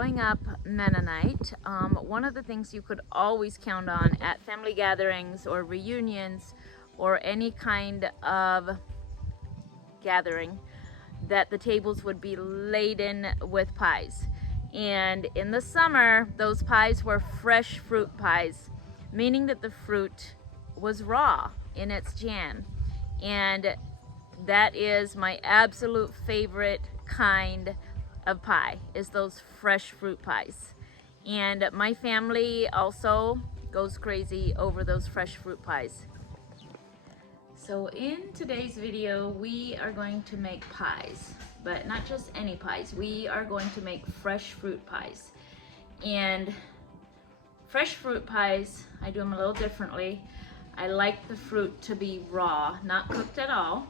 growing up Mennonite, one of the things you could always count on at family gatherings or reunions or any kind of gathering, that the tables would be laden with pies. And in the summer, those pies were fresh fruit pies, meaning that the fruit was raw in its jam. And that is my absolute favorite kind of pie, is those fresh fruit pies. And my family also goes crazy over those fresh fruit pies. So in today's video, we are going to make pies, but not just any pies. We are going to make fresh fruit pies. And fresh fruit pies, I do them a little differently. I like the fruit to be raw, not cooked at all.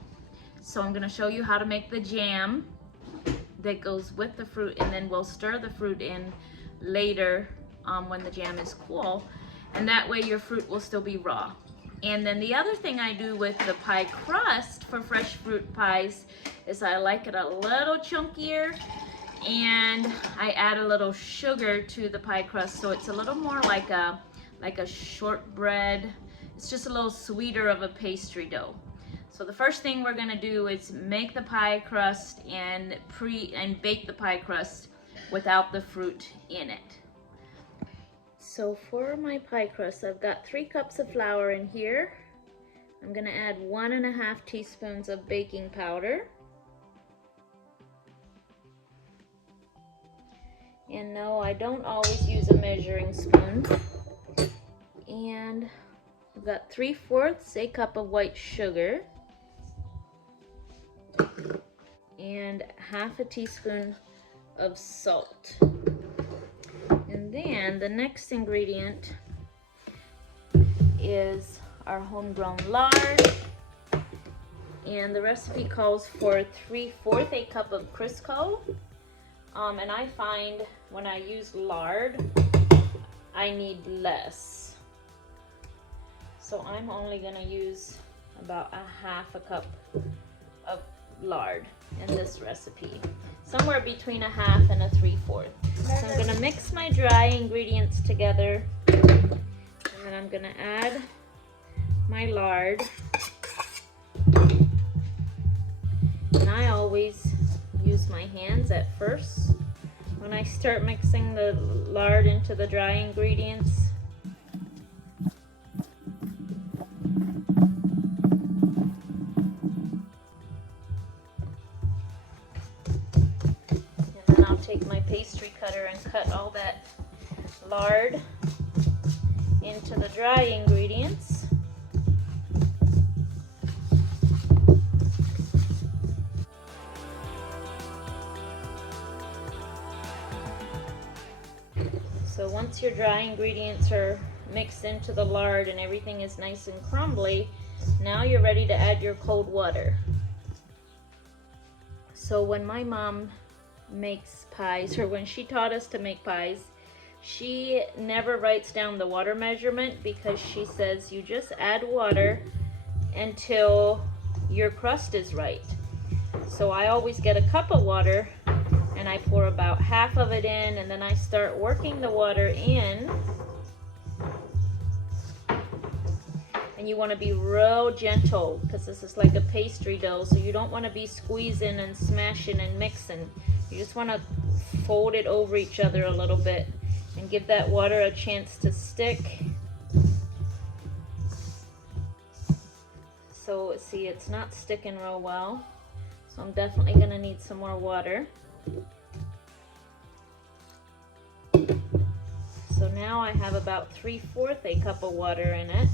So I'm going to show you how to make the jam that goes with the fruit, and then we'll stir the fruit in later when the jam is cool, and that way your fruit will still be raw. And then the other thing I do with the pie crust for fresh fruit pies is I like it a little chunkier, and I add a little sugar to the pie crust, so it's a little more like a shortbread. It's just a little sweeter of a pastry dough. So the first thing we're gonna do is make the pie crust and bake the pie crust without the fruit in it. So for my pie crust, I've got 3 cups of flour in here. I'm gonna add 1.5 teaspoons of baking powder. And no, I don't always use a measuring spoon. And I've got 3/4 a cup of white sugar. And 1/2 teaspoon of salt. And then the next ingredient is our homegrown lard. And the recipe calls for 3/4 a cup of Crisco. And I find when I use lard, I need less. So I'm only gonna use about 1/2 cup of lard in this recipe, somewhere between 1/2 and 3/4. So I'm gonna mix my dry ingredients together, and then I'm gonna add my lard. And I always use my hands at first when I start mixing the lard into the dry ingredients. Take my pastry cutter and cut all that lard into the dry ingredients. So once your dry ingredients are mixed into the lard and everything is nice and crumbly, now you're ready to add your cold water. So when my mom makes pies, or when she taught us to make pies, she never writes down the water measurement, because she says you just add water until your crust is right. So I always get a cup of water and I pour about 1/2 of it in, and then I start working the water in. And you want to be real gentle, because this is like a pastry dough, so you don't want to be squeezing and smashing and mixing. You just want to fold it over each other a little bit and give that water a chance to stick. So see, it's not sticking real well, so I'm definitely going to need some more water. So now I have about 3/4 a cup of water in it.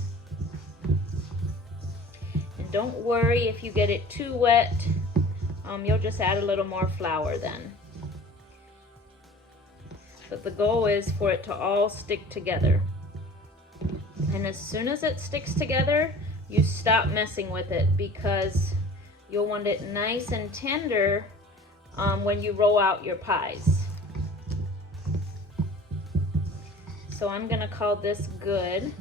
And don't worry if you get it too wet. You'll just add a little more flour then. But the goal is for it to all stick together. And as soon as it sticks together, you stop messing with it, because you'll want it nice and tender when you roll out your pies. So I'm gonna call this good.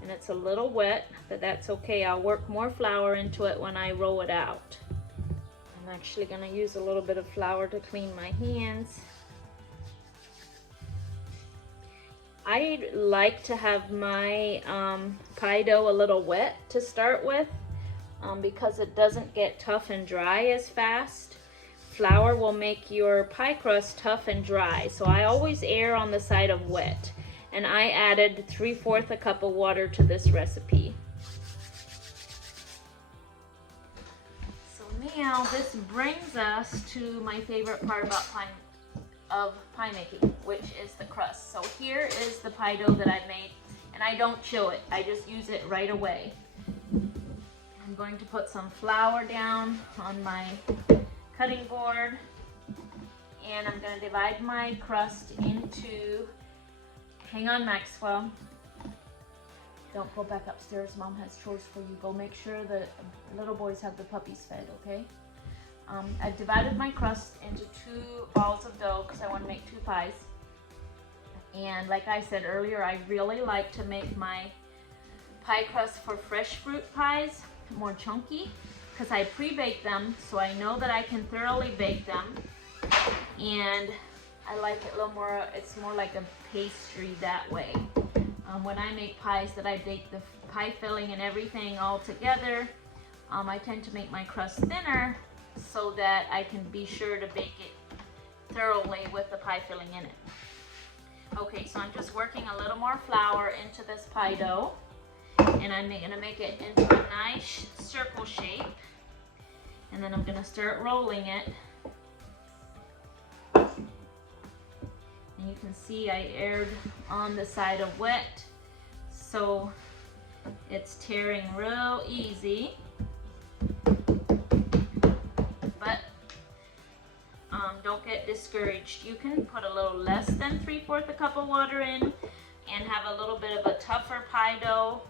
And it's a little wet, but that's okay. I'll work more flour into it when I roll it out. I'm actually gonna use a little bit of flour to clean my hands. I like to have my pie dough a little wet to start with because it doesn't get tough and dry as fast. Flour will make your pie crust tough and dry, so I always err on the side of wet. And I added 3/4 a cup of water to this recipe. So now this brings us to my favorite part about pie making, which is the crust. So here is the pie dough that I've made, and I don't chill it. I just use it right away. I'm going to put some flour down on my cutting board, and I'm going to divide my crust into, hang on Maxwell, don't go back upstairs, Mom has chores for you. Go make sure the little boys have the puppies fed, okay? I've divided my crust into 2 balls of dough because I want to make 2 pies. And like I said earlier, I really like to make my pie crust for fresh fruit pies more chunky because I pre-bake them, so I know that I can thoroughly bake them. And I like it a little more, it's more like a pastry that way. When I make pies that I bake the pie filling and everything all together, I tend to make my crust thinner so that I can be sure to bake it thoroughly with the pie filling in it. Okay, so I'm just working a little more flour into this pie dough, and I'm gonna make it into a nice circle shape, and then I'm gonna start rolling it. And you can see I erred on the side of wet, so it's tearing real easy. But don't get discouraged. You can put a little less than 3/4 a cup of water in and have a little bit of a tougher pie dough.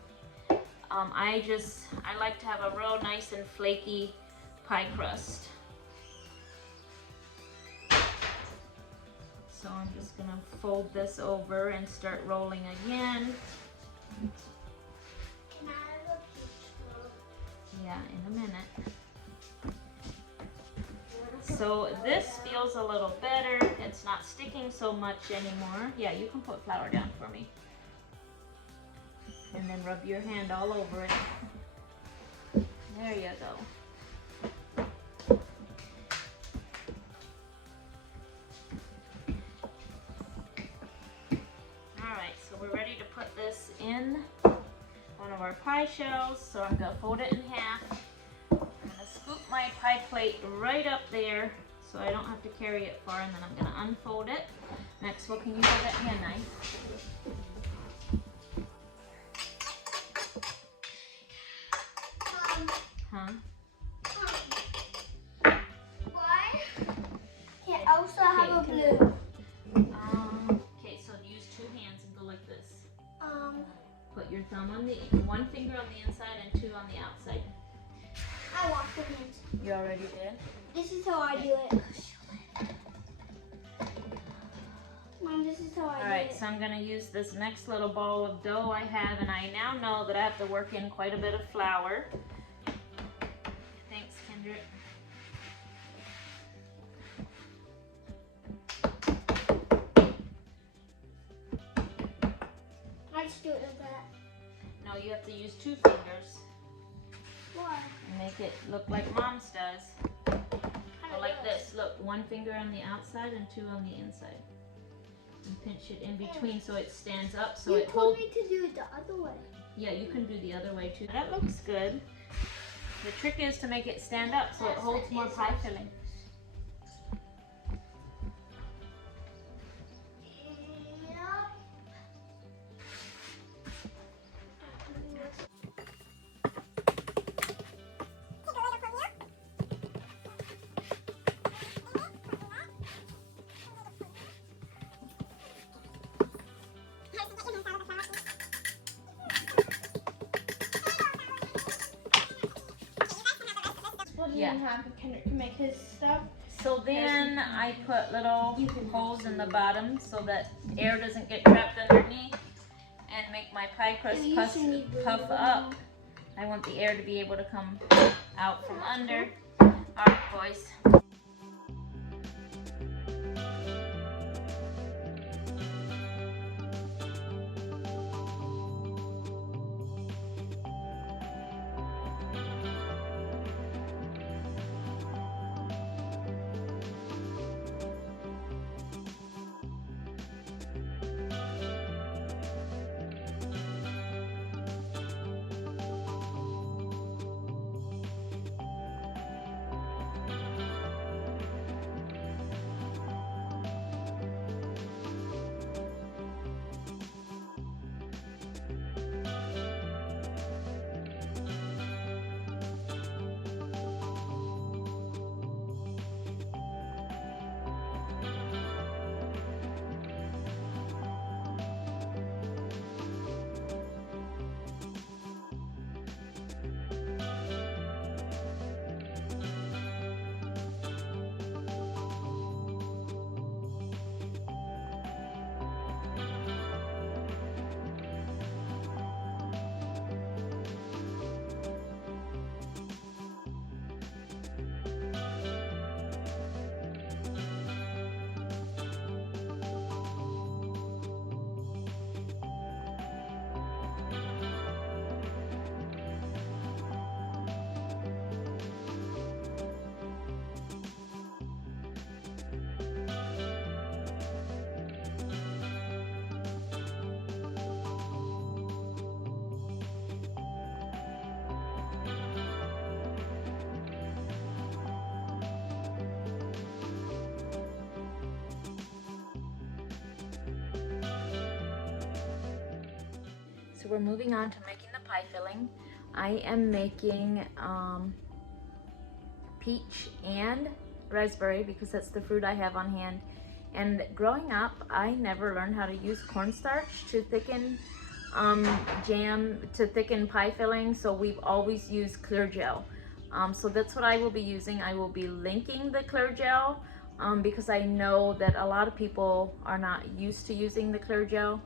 I like to have a real nice and flaky pie crust. So I'm just gonna fold this over and start rolling again. Can I have a picture? Yeah, in a minute. So this feels a little better. It's not sticking so much anymore. Yeah, you can put flour down for me. And then rub your hand all over it. There you go. Alright, so we're ready to put this in one of our pie shells. So I'm going to fold it in half. I'm going to scoop my pie plate right up there so I don't have to carry it far, and then I'm going to unfold it. Maxwell, can you go get me a knife? Huh? Why? Can I also have a blue? Okay, so use 2 hands and go like this. Put your thumb on the, 1 finger on the inside and 2 on the outside. I want the hands. You already did? This is how I do it. Mom, this is how I do it. Alright, so I'm going to use this next little ball of dough I have, and I now know that I have to work in quite a bit of flour. Thanks, Kendrick. I just do it like that. No, you have to use 2 fingers Why? and make it look like Mom's does. So like this, look, 1 finger on the outside and 2 on the inside. And pinch it in between so it stands up, so You it told holds. me to do it the other way. Yeah, you can do the other way too. That looks good. The trick is to make it stand up so it holds more pie filling. Yeah. Kendrick can make his stuff. So then I put little holes in the bottom so that air doesn't get trapped underneath, and make my pie crust puff up. I want the air to be able to come out from under. All right, boys. So we're moving on to making the pie filling. I am making peach and raspberry because that's the fruit I have on hand. And growing up, I never learned how to use cornstarch to thicken jam, to thicken pie filling, so we've always used clear gel. So that's what I will be using. I will be linking the clear gel because I know that a lot of people are not used to using the clear gel.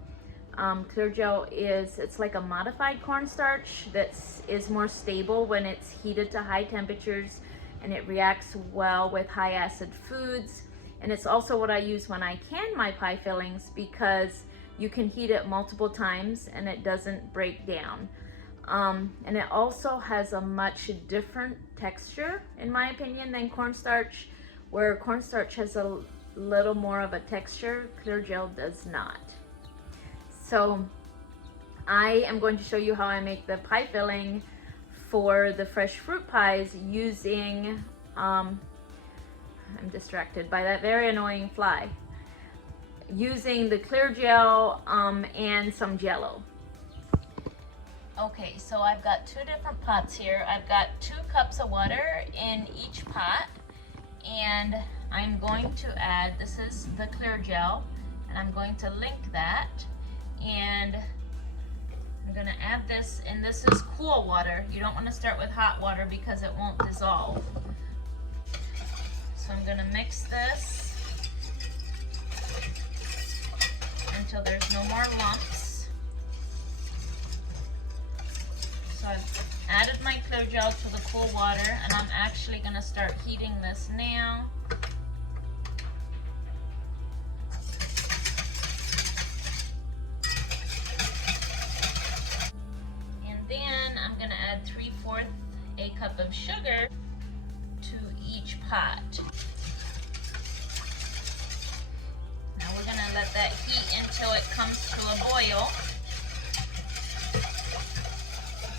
Clear gel it's like a modified cornstarch that is more stable when it's heated to high temperatures, and it reacts well with high acid foods. And it's also what I use when I can my pie fillings because you can heat it multiple times and it doesn't break down. And it also has a much different texture, in my opinion, than cornstarch, where cornstarch has a little more of a texture, clear gel does not. So I am going to show you how I make the pie filling for the fresh fruit pies using, I'm distracted by that very annoying fly, using the clear gel and some jello. Okay, so I've got two different pots here. I've got 2 cups of water in each pot, and I'm going to add, this is the clear gel, and I'm going to link that. And I'm gonna add this, and this is cool water. You don't want to start with hot water because it won't dissolve. So I'm gonna mix this until there's no more lumps. So I've added my clear gel to the cool water, and I'm actually gonna start heating this now. Then I'm going to add 3/4 a cup of sugar to each pot. Now we're going to let that heat until it comes to a boil.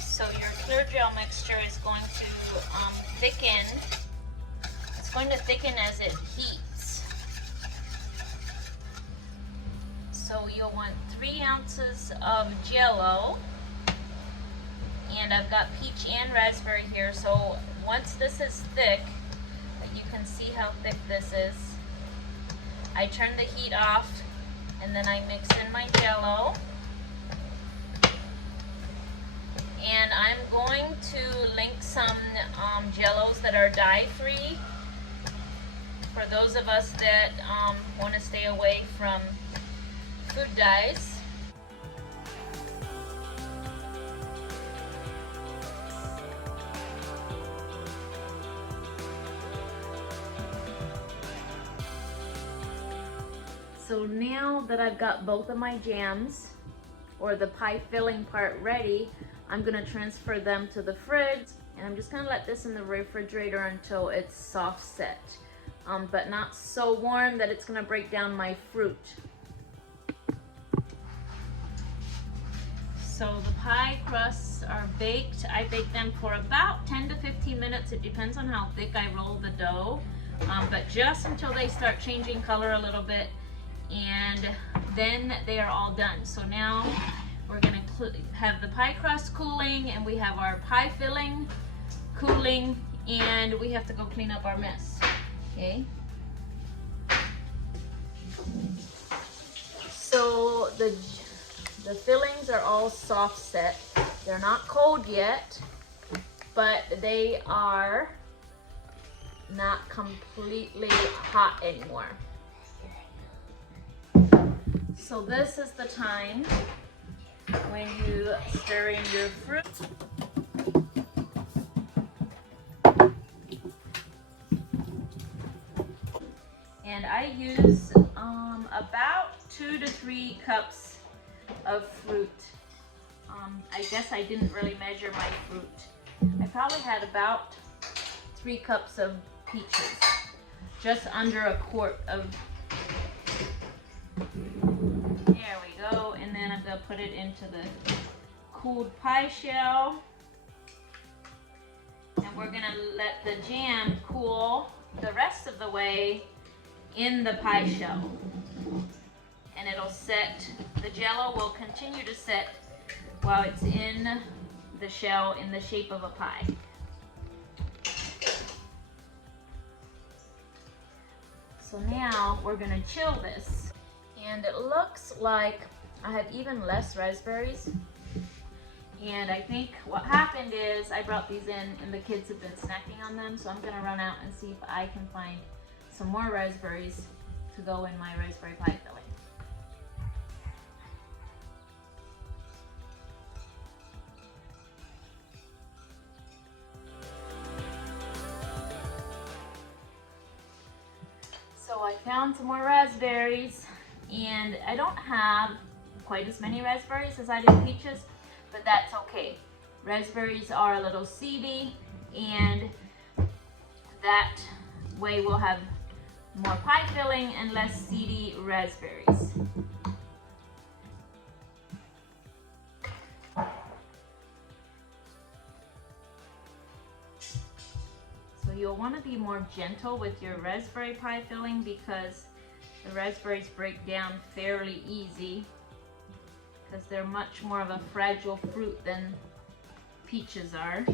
So your clear gel mixture is going to thicken. It's going to thicken as it heats. So you'll want 3 ounces of jello. And I've got peach and raspberry here, so once this is thick, you can see how thick this is, I turn the heat off, and then I mix in my jello. And I'm going to link some jellos that are dye-free for those of us that want to stay away from food dyes. So now that I've got both of my jams, or the pie filling part ready, I'm gonna transfer them to the fridge, and I'm just gonna let this in the refrigerator until it's soft set, but not so warm that it's gonna break down my fruit. So the pie crusts are baked. I bake them for about 10 to 15 minutes. It depends on how thick I roll the dough, but just until they start changing color a little bit, and then they are all done. So now we're gonna have the pie crust cooling, and we have our pie filling cooling, and we have to go clean up our mess, okay? So the fillings are all soft set. They're not cold yet, but they are not completely hot anymore. So this is the time when you stir in your fruit. And I use about 2 to 3 cups of fruit. I guess I didn't really measure my fruit. I probably had about 3 cups of peaches, just under a quart of. There we go, and then I'm gonna put it into the cooled pie shell, and we're gonna let the jam cool the rest of the way in the pie shell, and it'll set. The jello will continue to set while it's in the shell in the shape of a pie. So now we're gonna chill this. And it looks like I have even less raspberries. And I think what happened is I brought these in and the kids have been snacking on them. So I'm gonna run out and see if I can find some more raspberries to go in my raspberry pie filling. So I found some more raspberries, and I don't have quite as many raspberries as I do peaches, but that's okay. Raspberries are a little seedy, and that way we'll have more pie filling and less seedy raspberries. So you'll want to be more gentle with your raspberry pie filling because the raspberries break down fairly easy, because they're much more of a fragile fruit than peaches are.